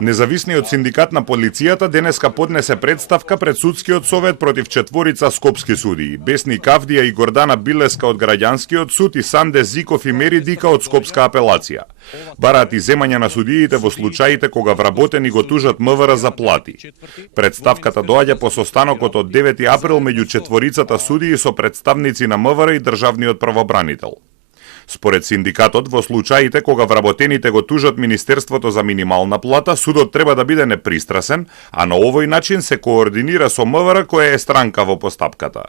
Независниот синдикат на полицијата денеска поднесе представка пред судскиот совет против 4 скопски судии: Бесни Кавдија и Гордана Билеска од граѓанскиот суд и Санде Зиков и Мери Дика од скопска апелација. Бараат иземање на судиите во случаите кога вработени го тужат МВР за плати. Представката доаѓа по состанокот од 9 април меѓу 4 судии со представници на МВР и државниот правобранител. Според синдикатот, во случаите кога вработените го тужат Министерството за минимална плата, судот треба да биде непристрасен, а на овој начин се координира со МВР која е странка во постапката.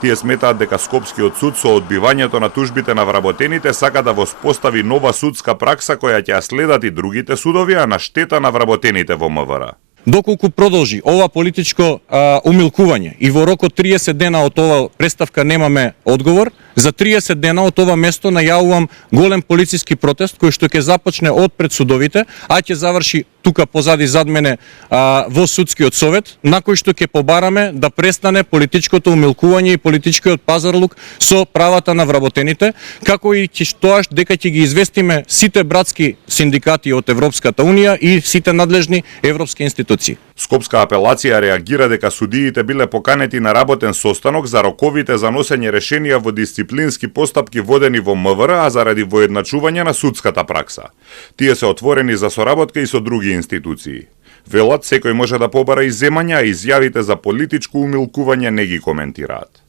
Тие сметаат дека Скопскиот суд со одбивањето на тужбите на вработените сака да воспостави нова судска пракса која ќе ја следат и другите судови, а на штета на вработените во МВР. Доколку продолжи ова политичко умилкување и во рок од 30 дена од ова представка немаме одговор, за 30 дена од ова место најавувам голем полициски протест кој што ќе започне од пред судовите, а ќе заврши тука позади зад мене во судскиот совет, на кој што ќе побараме да престане политичкото умилкување и политичкиот пазарлук со правата на вработените, како и тоа дека ќе ги известиме сите братски синдикати од Европската унија и сите надлежни европски институции. Скопска апелација реагира дека судиите биле поканети на работен состанок за роковите за носење решенија во дисциплински постапки водени во МВР, а заради воедначување на судската пракса. Тие се отворени за соработка и со други институции. Велат, секој може да побара изземања, а изјавите за политичко умилкување не ги коментираат.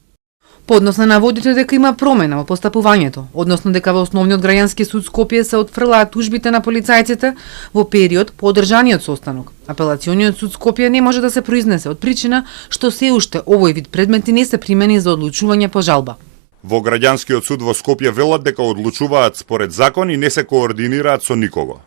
По однос на наводите дека има промена во постапувањето, односно дека во Основниот граѓански суд Скопје се отфрлаат тужбите на полицајците во период по одржаниот состанок. Апелациониот суд Скопје не може да се произнесе од причина што се уште овој вид предмети не се примени за одлучување по жалба. Во граѓанскиот суд во Скопје велат дека одлучуваат според закон и не се координираат со никого.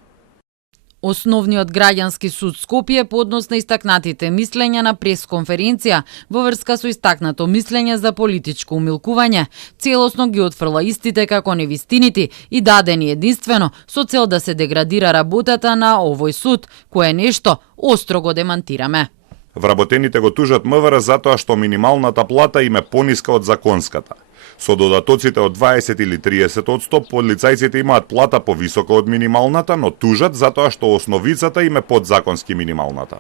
Основниот граѓански суд Скопје по однос на истакнатите мислења на пресконференција во врска со истакнато мислење за политичко умилкување, целосно ги отфрла истите како невистинити и дадени единствено со цел да се деградира работата на овој суд, кое нешто остро го демантираме. Вработените го тужат МВР затоа што минималната плата им е пониска од законската. Со додатоците од 20 или 30%, полицајците имаат плата повисока од минималната, но тужат затоа што основицата им е подзаконски минималната.